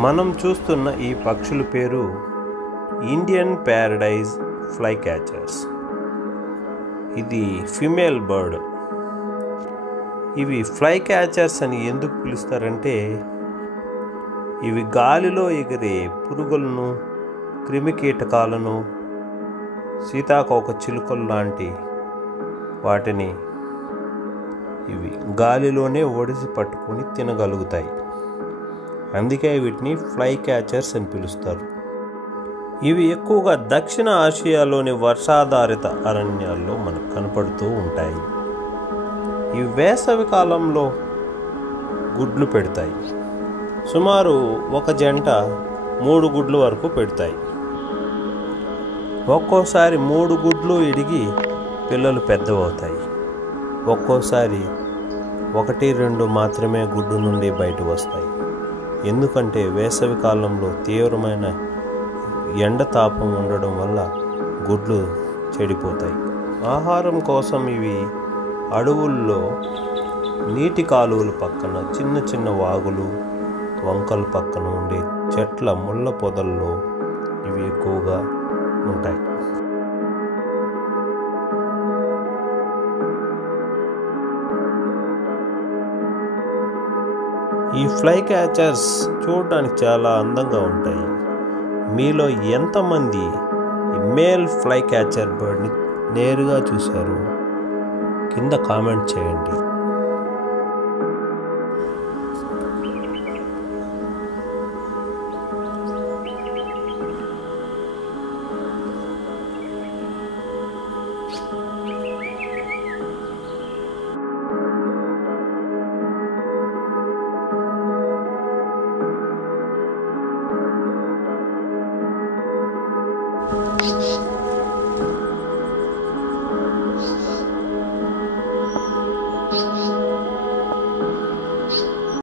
మనం చూస్తున్న ఈ పక్షుల పేరు ఇండియన్ ప్యారడైజ్ ఫ్లై క్యాచర్స్. ఇది ఫిమేల్ బర్డ్. ఇవి ఫ్లై క్యాచర్స్ అని ఎందుకు పిలుస్తారంటే ఇవి గాలిలో ఎగిరే పురుగులను, క్రిమికీటకాలను, సీతాకోక చిలుకలు లాంటి వాటిని ఇవి గాలిలోనే ఒడిసి పట్టుకొని తినగలుగుతాయి. అందుకే వీటిని ఫ్లై క్యాచర్స్ అని పిలుస్తారు. ఇవి ఎక్కువగా దక్షిణ ఆసియాలోని వర్షాధారిత అరణ్యాల్లో మనకు కనపడుతూ ఉంటాయి. ఇవి వేసవి కాలంలో గుడ్లు పెడతాయి. సుమారు ఒక జంట 3 గుడ్లు వరకు పెడతాయి. ఒక్కోసారి 3 గుడ్లు ఇడిగి పిల్లలు పెద్దవవుతాయి. ఒక్కోసారి 1-2 మాత్రమే గుడ్డు నుండి బయటకు వస్తాయి. ఎందుకంటే వేసవి కాలంలో తీవ్రమైన ఎండ తాపం ఉండడం వల్ల గుడ్లు చెడిపోతాయి. ఆహారం కోసం ఇవి అడవుల్లో, నీటి కాలువల పక్కన, చిన్న చిన్న వాగులు, వంకల పక్కన ఉండే చెట్ల ముళ్ళ పొదల్లో ఇవి ఎక్కువగా ఉంటాయి. ఈ ఫ్లై క్యాచర్స్ చూడడానికి చాలా అందంగా ఉంటాయి. మీలో ఎంతమంది మేల్ ఫ్లై క్యాచర్ బర్డ్ని నేరుగా చూశారు కింద కామెంట్ చేయండి.